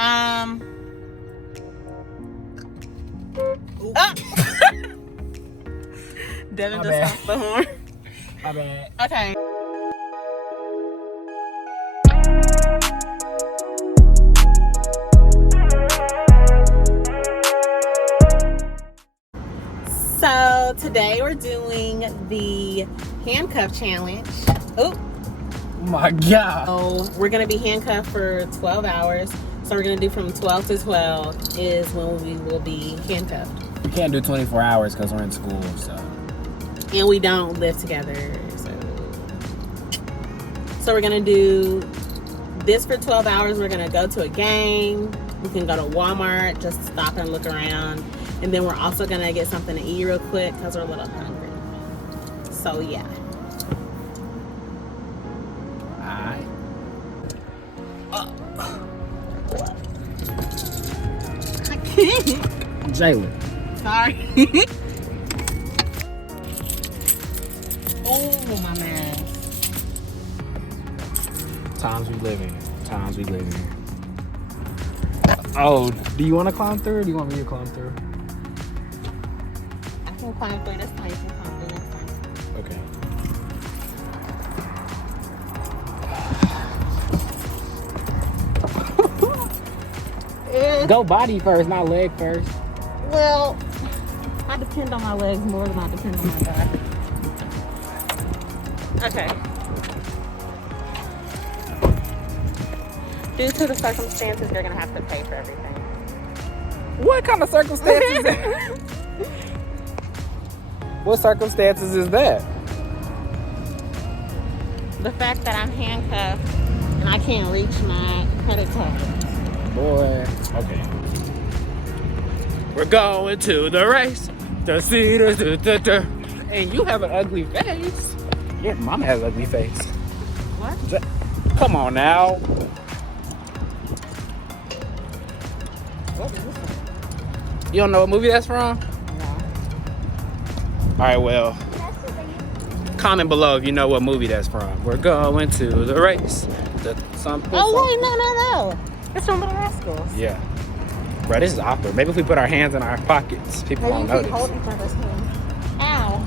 Oh. Devon just honked the horn. My bad. Okay. So today we're doing the handcuff challenge. Oh my God. So we're gonna be handcuffed for 12 hours. So we're gonna do from 12 to 12 is when we will be handcuffed. We can't do 24 hours because we're in school, so. And we don't live together, so we're gonna do this for 12 hours. We're gonna go to a game. We can go to Walmart, just stop and look around. And then we're also gonna get something to eat real quick because we're a little hungry. So yeah. Alright. I can't. Jaelyn. Sorry. Oh, my man. Times we live in. Times we live in. Oh, do you want to climb through or do you want me to climb through? I can climb through this time. You can climb through next time. Go body first, not leg first. Well, I depend on my legs more than I depend on my back. Okay. Due to the circumstances, you're going to have to pay for everything. What kind of circumstances? What circumstances is that? The fact that I'm handcuffed and I can't reach my credit card. Boy. Okay. We're going to the race. The cedars. And you have an ugly face. Your mom has an ugly face. What? Come on now. What is this one? You don't know what movie that's from? No. Alright, well. Comment below if you know what movie that's from. We're going to the race. Oh, wait, no. It's from Little Rascals. Yeah. Bro, this is awkward. Maybe if we put our hands in our pockets, people won't notice. Hold each other's hands. Ow.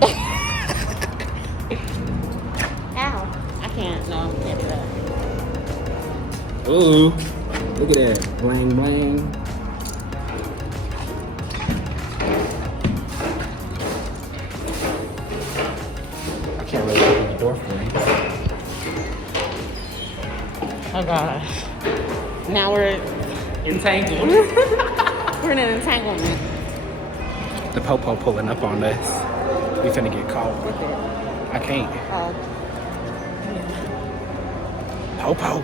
Ow. I can't. No, I can't do that. Ooh. Look at that. Bling, bling. I can't really open the door for you. Oh, gosh. Now we're Entangled. we're in an entanglement. The popo pulling up on us. We finna get caught. With it. I can't. Oh. Popo.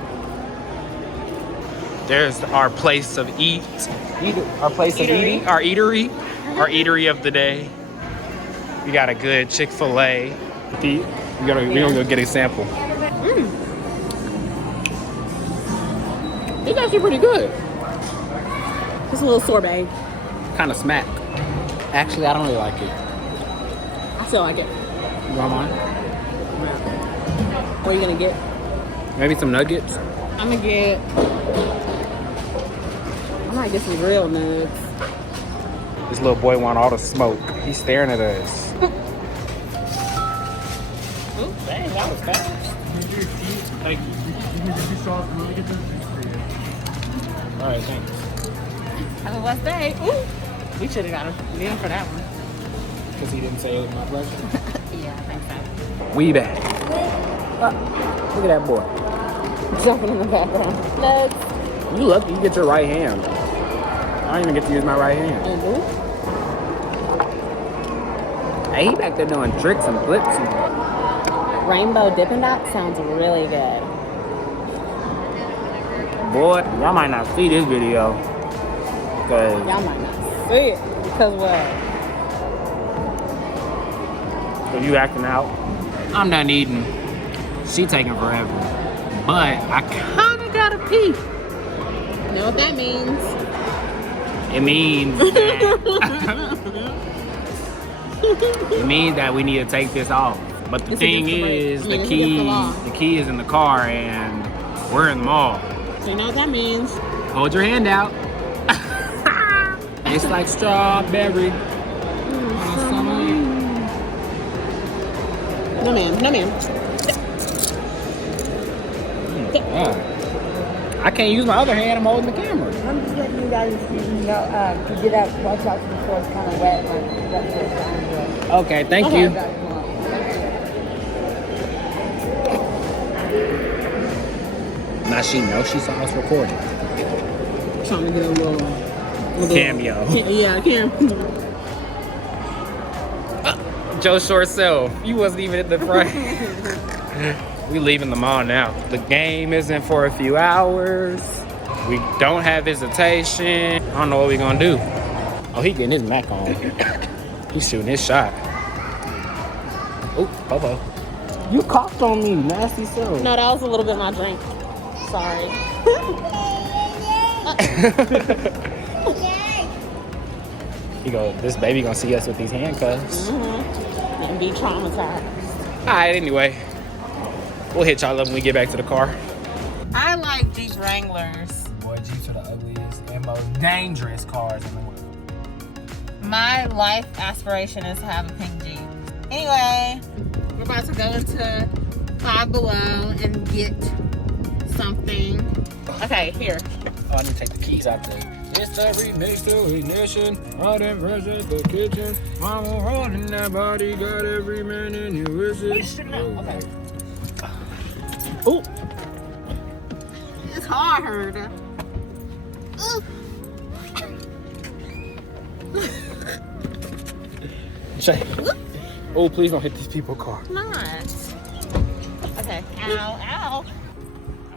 There's our place of eat. Our place of eating. Our eatery. Our eatery of the day. We got a good Chick-fil-A. We're gonna go get a sample. It's actually pretty good. Just a little sorbet. Kind of smack. Actually, I don't really like it. I still like it. You want mine? What are you gonna get? Maybe some nuggets. I might get some grilled nugs. This little boy want all the smoke. He's staring at us. Ooh, dang, that was fast. Thank you. All right, thanks. Have a blessed day. Ooh, we should have got a meal for that one. Because he didn't say it was my pleasure. Yeah, I think so. We back. Look at that boy. Jumping in the background. Nugs. You lucky you get your right hand. I don't even get to use my right hand. Mm-hmm. Hey, he back there doing tricks and flips. Rainbow Dippin' Dot sounds really good. Boy, y'all might not see this video. Cause Y'all might not see it. Because what? you acting out. I'm done eating. She taking forever. But I kinda gotta pee. You know what that means? It means that it means that we need to take this off. But the thing is, the key is in the car and we're in the mall. So you know what that means? Hold your hand out. It's like strawberry. No, ma'am. No, ma'am. I can't use my other hand. I'm holding the camera. I'm just letting you guys see, to get out, watch out for the floor. It's kind of wet. That's what it's trying to Okay, thank you. Now she knows she saw us recording. Trying to get a little Cameo. Yeah, cameo. Joe short self. You wasn't even in the front. We leaving the mall now. The game isn't for a few hours. We don't have visitation. I don't know what we gonna do. Oh, he getting his Mac on. He's shooting his shot. Oh, Popo. You coughed on me, nasty self. No, that was a little bit of my drink. Sorry. He go, this baby gonna see us with these handcuffs. And be traumatized. Alright, anyway. We'll hit y'all up when we get back to the car. I like Jeep Wranglers. Boy, Jeeps are the ugliest and most dangerous cars in the world. My life aspiration is to have a pink Jeep. Anyway, we're about to go into Five Below and get something. Okay, here. Oh, I need to take the keys out there. It's the remix to ignition. All them brushes the kitchen. Mama rolling that body. Got every man in your wishes. Okay. Oh. It's hard. Jay. Oh, please don't hit these people's car. Not. Okay. Ow, ow.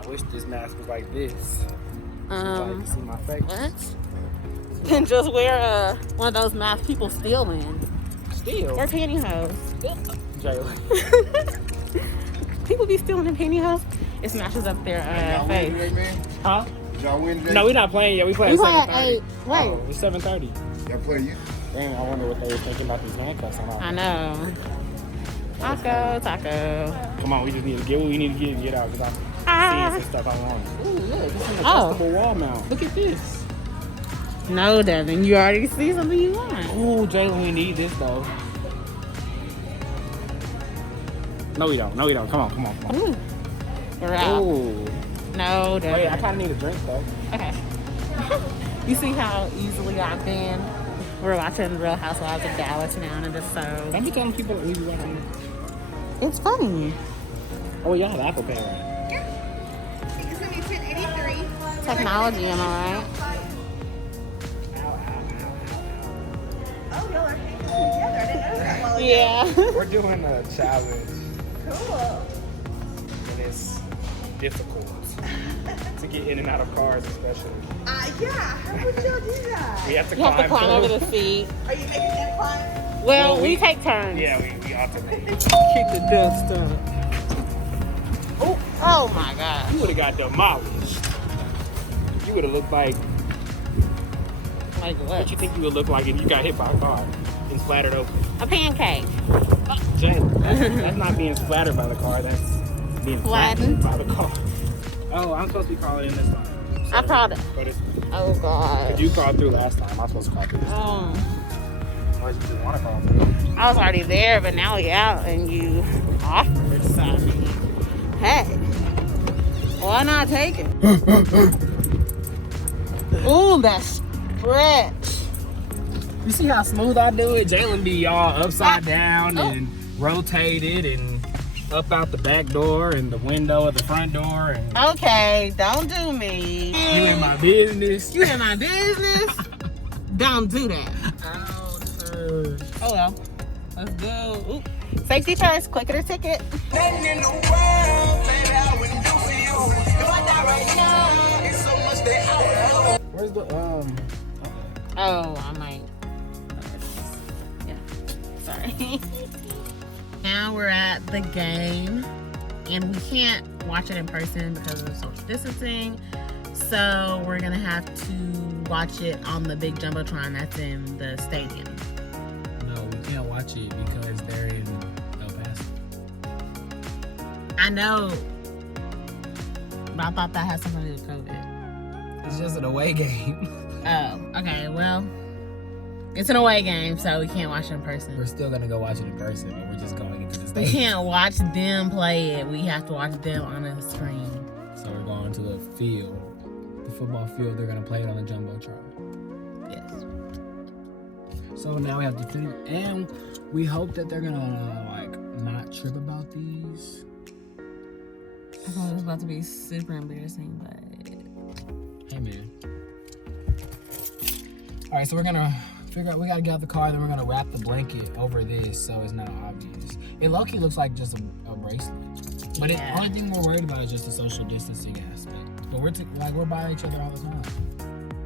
I wish this mask was like this. So I can see my face. What? Then just wear one of those masks people steal in. Steal? Or pantyhose. Jaelyn. People be stealing in pantyhose. It smashes up their face. Huh? Y'all win today? No, we're not playing yet. We play at 7:30. Wait. Oh, it's 7:30. Y'all play you? Damn, I wonder what they were thinking about these handcuffs and all. I know. Taco. Come on, we just need to get what we need to get out because I'm seeing some stuff I want. Ooh, look, this is an Oh. adjustable wall mount. Look at this. No, Devon, you already see something you want. Ooh, Jaelyn, we need this though. No, we don't. Come on. Ooh. We're out. Ooh. No, Devon. Wait, I kind of need a drink though. Okay. You see how easily I've been? We're watching Real Housewives of Dallas now, and it's so... Don't be telling people that we be watching. It's funny. Oh, y'all have Apple Pay, right? It's going to be 1083. Technology, am I right? Oh, y'all are hanging together. I didn't know that while ago. Yeah. We're doing a challenge. Cool. And it's difficult to get in and out of cars, especially. Yeah, how would y'all do that? We have to You have to climb through. over the seat. Are you making them climb? Well, Well, we take turns. Yeah, we alternate. Kick the dust up. Oh my God. You would have got demolished. You would have looked like, Like what what? you think you would look like if you got hit by a car and splattered open? A pancake. Jaelyn, that's not being splattered by the car, that's being flattened by the car. Oh, I'm supposed to be calling in this time. So, I crawled it. But it's, Oh God. you crawled through last time. I'm supposed to crawl through this time. Oh. Why did you want to crawl through? I was already there, but now we out and you offered something. Hey, why not take it? Ooh, that stretch. You see how smooth I do it? Jaelyn be all upside down and rotated and up out the back door and the window of the front door. And Okay, don't do me. you in my business. You in my business? Don't do that. Oh well. Let's go. Ooh. Safety first. Click it or ticket. Where's the Oh, I might. Yeah. Sorry. Now we're at the game, and we can't watch it in person because of social distancing. So we're gonna have to watch it on the big jumbotron that's in the stadium. No, we can't watch it because they're in El Paso. I know, but I thought that had something to do with COVID. It's just an away game. Oh, okay. Well, it's an away game, so we can't watch it in person. We're still gonna go watch it in person, but we're just going into the We stadium. can't watch them play it. We have to watch them on a screen. So we're going to the field, the football field. They're gonna play it on the jumbotron. Yes. So now we have to finish, and we hope that they're gonna like not trip about these. I thought it was about to be super embarrassing, but Hey man. All right, so we're gonna figure out. We gotta get out the car, then we're gonna wrap the blanket over this so it's not obvious. It low-key looks like just a bracelet, but the only thing we're worried about is just the social distancing aspect. But we're by each other all the time,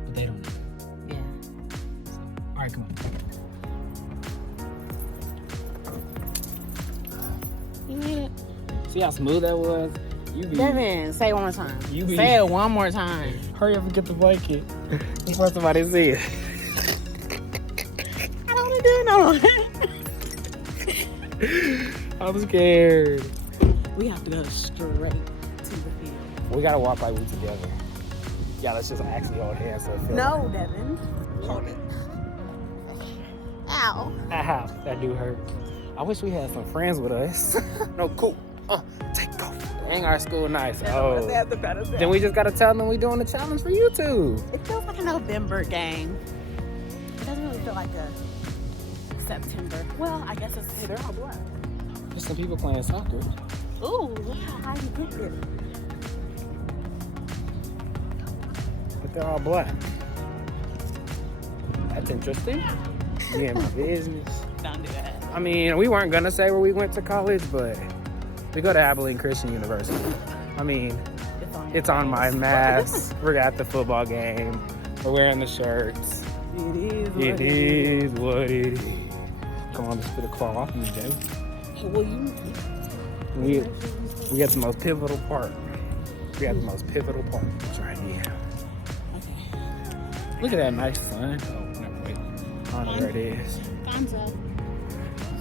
but they don't know that. yeah. All right, come on. You need it. See how smooth that was? You be. Devin, say it one more time. You be- Say it one more time. Hurry up and get the blanket before somebody see it. I don't want to do no. I'm scared. We have to go straight to the field. We gotta walk like we together. Yeah, let's just actually hold hands. So it feels No, Devin. Hold it. Ow. Ow, that do hurt. I wish we had some friends with us. No, cool. Take off. Dang, our school nice. Oh. Then we just gotta tell them we doing the challenge for YouTube. It feels like a November game. It doesn't really feel like a September. Well, I guess it's they're all black. There's some people playing soccer. Ooh, look how high you get it. But they're all black. That's interesting. You in my business. Don't do that. I mean, we weren't gonna say where we went to college, but we go to Abilene Christian University. I mean, it's on my mask. We're at the football game. We're wearing the shirts. It is What it is. Come on, let's put a claw off you, Jay. Well, you We got the most pivotal part. We got the most pivotal part. It's right here. okay. Look at that nice sun. Oh, no, wait. I don't know where it is. Thumbs up.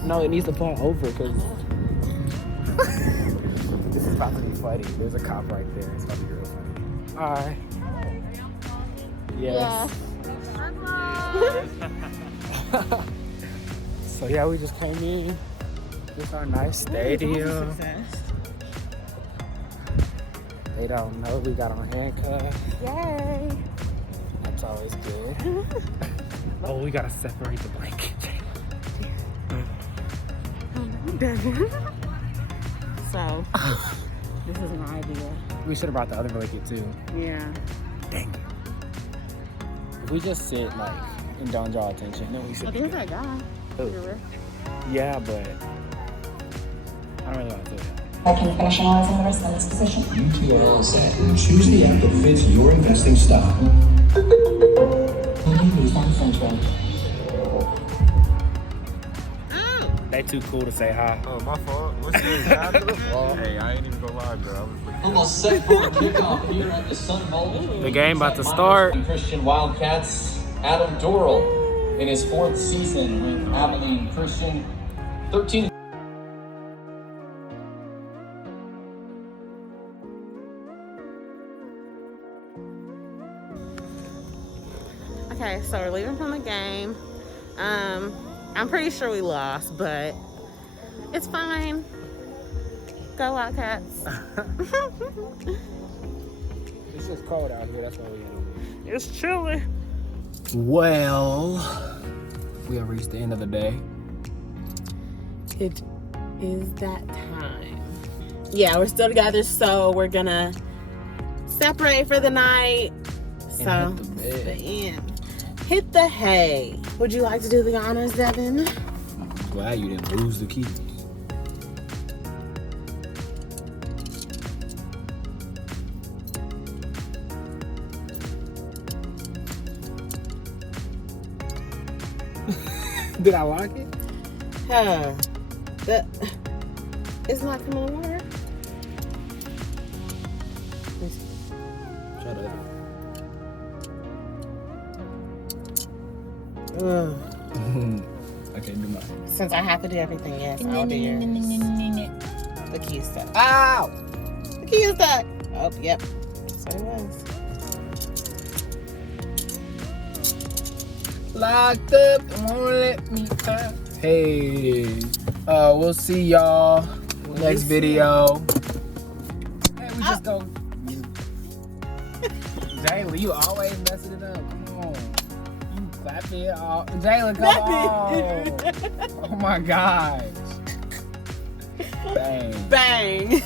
No, it needs to fall over because this is about to be funny. There's a cop right there. It's about to be real funny. All right. Yes. So yeah, we just came in with our nice stadium. They don't know we got on handcuffs. Yay. That's always good. Oh, we gotta separate the blanket. So, this is an idea. We should have brought the other blanket too. Yeah. Dang. If we just sit like and don't draw attention, then we should be There's good. that guy. Who? Yeah, but I don't really want to do that. I can professionalizing the rest of this position. You two are all set, and choose the app that fits your investing style. They too cool to say hi. Oh, my fault. What's this? Hey, I ain't even gonna lie, bro. I was looking. Almost set for a kickoff here at the Sun Bowl. The game about to start. Christian Wildcats, Adam Dorrell in his 4th season with Abilene Christian. 13. Okay, so we're leaving from the game. I'm pretty sure we lost, but it's fine. Go Wildcats. It's just cold out here. That's why we gotta leave. It's chilly. Well, we have reached the end of the day. It is that time. Yeah, we're still together, so we're gonna separate for the night. So, hit the bed. the end. Hit the hay. Would you like to do the honors, Devon? I'm glad you didn't lose the keys. Did I lock it? It's not coming in water. Shut up. Okay, do mine. Since I have to do everything, yes, I'll do yours. The key is stuck. Ow! The key is stuck. Oh, yep. So it was. locked up and won't let me out. Hey, we'll see y'all next video. Hey, we just go. Jaelyn, you always messing it up. Come on. You clap it off. Jaelyn, come on. Oh my gosh. Bang. Bang.